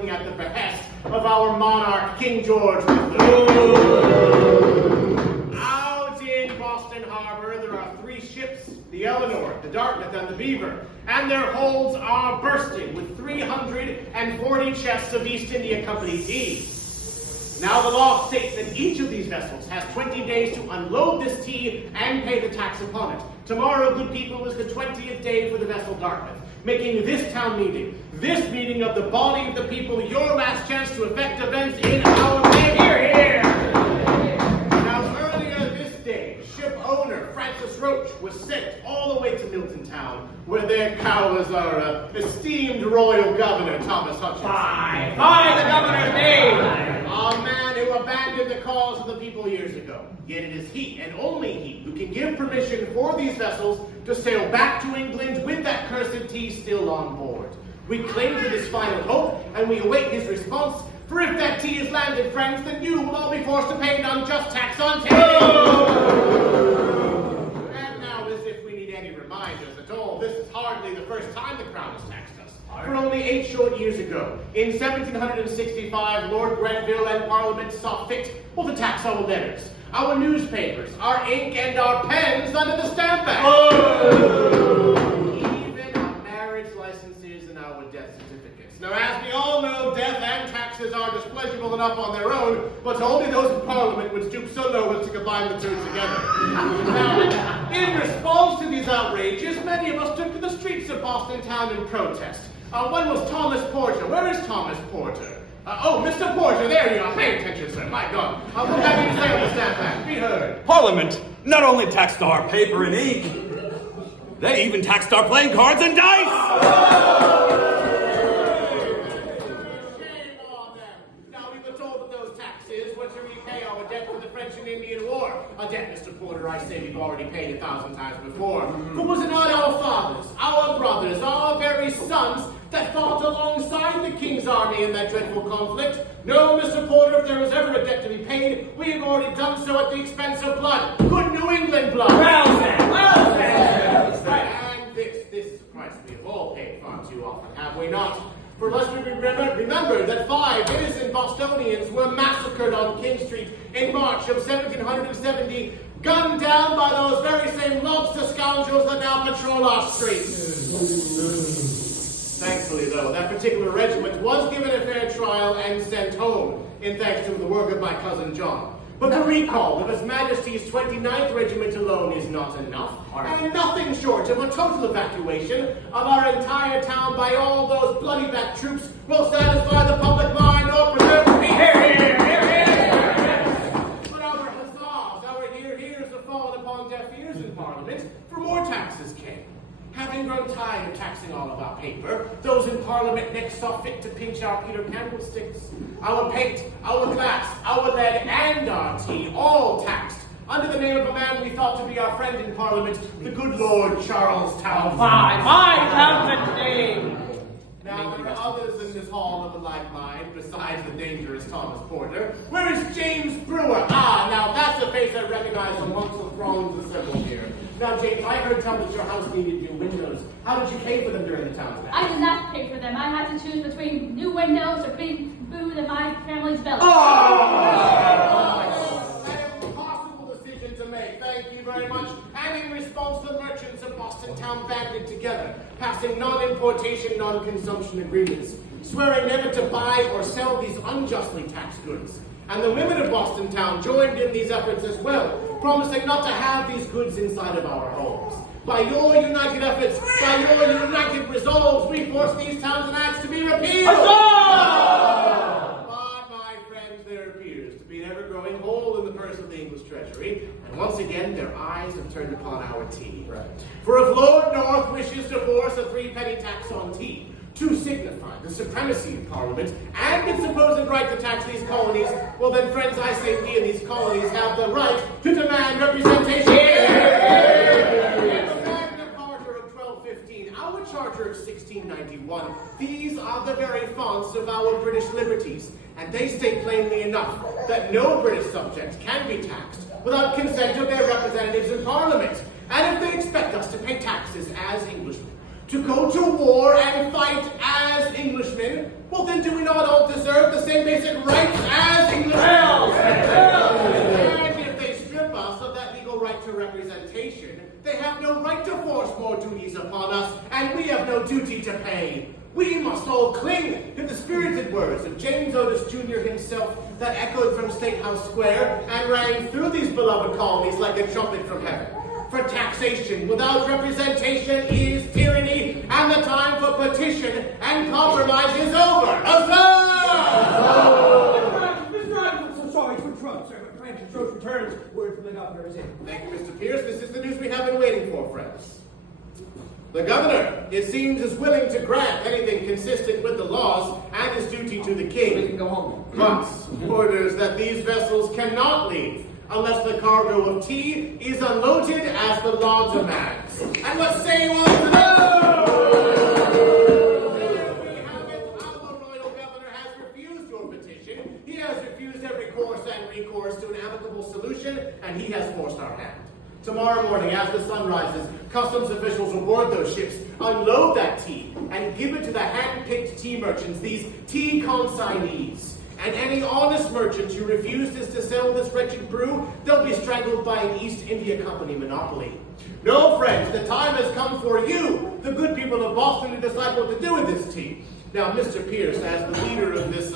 working at the behest of our monarch, King George III. Out in Boston Harbor, there are 3 ships, the Eleanor, the Dartmouth, and the Beaver, and their holds are bursting with 340 chests of East India Company tea. Now the law states that each of these vessels has 20 days to unload this tea and pay the tax upon it. Tomorrow, good people, is the 20th day for the vessel Dartmouth, making this town meeting, this meeting of the body of the people, your last chance to effect events in our day. Here, here! Now, earlier this day, ship owner Francis Roach was sent all the way to Milton Town, where there cowers our esteemed royal governor, Thomas Hutchinson. By the governor's name! A man who abandoned the cause of the people years ago. Yet it is he, and only he, who can give permission for these vessels to sail back to England with that cursed tea still on board. We cling to this final hope, and we await his response, for if that tea is landed, friends, then you will all be forced to pay an unjust tax on tea. And now, as if we need any reminders at all, this is hardly the first time the Crown has taxed us. For only 8 short years ago, in 1765, Lord Grenville and Parliament saw fit to tax our letters, our newspapers, our ink, and our pens under the Stamp Act. Even our marriage licenses and our death certificates. Now, as we all know, death and taxes are displeasurable enough on their own, but only those in Parliament would stoop so low as to combine the two together. Now, in response to these outrages, many of us took to the streets of Boston Town in protest. One was Thomas Porter. Where is Thomas Porter? Oh, Mr. Porter, there you are. Pay attention, sir. My God. What have you to say on the Stamp Act? Be heard. Parliament not only taxed our paper and ink, they even taxed our playing cards and dice! Shame on them. Now, we were told that those taxes were to repay our debt for the French and Indian War. A debt, Mr. Porter, I say we've already paid 1,000 times before. But was it not our fathers, our brothers, our very sons that fought alongside the King's army in that dreadful conflict? No, Mr. Porter, if there was ever a debt to be paid, we have already done so at the expense of blood. Good New England blood. Well said, well said. And this is a price we have all paid far too often, have we not? For must we remember that 5 innocent Bostonians were massacred on King Street in March of 1770, gunned down by those very same lobster scoundrels that now patrol our streets. Thankfully, though, that particular regiment was given a fair trial and sent home, in thanks to the work of my cousin John. But the recall of His Majesty's 29th Regiment alone is not enough, and nothing short of a total evacuation of our entire town by all those bloody-backed troops will satisfy the public mind or preserve the peace. But our huzzahs, our hears have fallen upon deaf ears in Parliament, for more taxes came. Having grown tired of taxing all of our paper, those in Parliament next saw fit to pinch our pewter candlesticks, our paint, our glass, our lead, and our tea, all taxed, under the name of a man we thought to be our friend in Parliament, the good Lord Charles Townsend. Fine Townsend's name. Now, there are others in this hall of a like mind, besides the dangerous Thomas Porter. Where is James Brewer? Ah, now that's a face I recognize amongst the throngs assembled here. Now, James, I heard tell that your house needed new windows. How did you pay for them during the town's I did not pay for them. I had to choose between new windows or putting food in my family's belly. An impossible decision to make. Thank you very much. And in response, the merchants of Boston Town banded together, passing non-importation, non-consumption agreements, swearing never to buy or sell these unjustly taxed goods. And the women of Boston Town joined in these efforts as well, promising not to have these goods inside of our homes. By your united efforts, by your united resolves, we force these towns and acts to be repealed. But, my friends, there appears to be an ever-growing hole in the purse of the English Treasury, and once again their eyes have turned upon our tea. Right. For if Lord North wishes to force a 3-penny tax on tea, to signify the supremacy of Parliament and its supposed right to tax these colonies, well then, friends, I say we in these colonies have the right to demand representation. The Magna Carta of 1215, our Charter of 1691, these are the very fonts of our British liberties, and they state plainly enough that no British subject can be taxed without consent of their representatives in Parliament. And if they expect us to pay taxes as Englishmen, to go to war and fight as Englishmen, well then do we not all deserve the same basic rights as Englishmen? And if they strip us of that legal right to representation, they have no right to force more duties upon us, and we have no duty to pay. We must all cling to the spirited words of James Otis Jr. himself that echoed from State House Square and rang through these beloved colonies like a trumpet from heaven. For taxation without representation is tyranny, and the time for petition and compromise is over. Huzzah! Mr. I'm so sorry to interrupt, sir, but Francis Rose returns. Word from the governor is in. Thank you, Mr. Pierce. This is the news we have been waiting for, friends. The governor, it seems, is willing to grant anything consistent with the laws and his duty to the We king, can go home. but orders that these vessels cannot leave unless the cargo of tea is unloaded as the law demands. And what say you all to that? There we have it. Our royal governor has refused your petition. He has refused every course and recourse to an amicable solution, and he has forced our hand. Tomorrow morning, as the sun rises, customs officials aboard those ships unload that tea and give it to the hand-picked tea merchants, these tea consignees. And any honest merchants who refuse to sell this wretched brew, they'll be strangled by an East India Company monopoly. No, friends, the time has come for you, the good people of Boston, to decide what to do with this tea. Now, Mr. Pierce, as the leader of this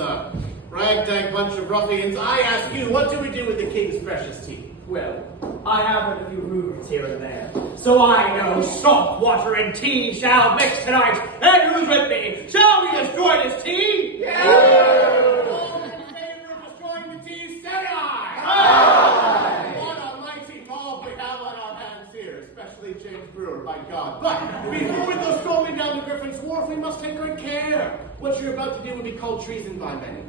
ragtag bunch of ruffians, I ask you, what do we do with the king's precious tea? Well, I have heard a few rumors here and there, so I know salt water and tea shall mix tonight. And who's with me? Shall we destroy this tea? Yeah! All in favor of destroying the tea, say aye! What a mighty mob we have on our hands here, especially James Brewer, by God. But before we go storming down to Griffin's Wharf, we must take great care. What you're about to do would be called treason by many.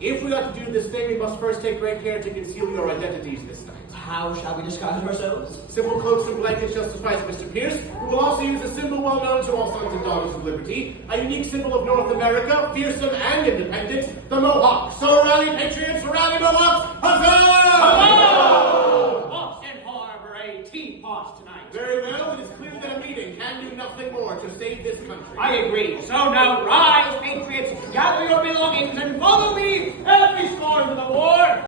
If we are to do this thing, we must first take great care to conceal your identities this night. How shall we disguise ourselves? Simple cloaks and blankets shall suffice, Mr. Pierce. We will also use a symbol well known to all sons and daughters of liberty, a unique symbol of North America, fearsome and independent, the Mohawk. So rally, patriots, rally, Mohawks! Huzzah! Boston harbor a teapot tonight. Very well, it is clear that a meeting can do nothing more to save this country. I agree. So now rise, patriots, gather your belongings and follow me as we storm to the war.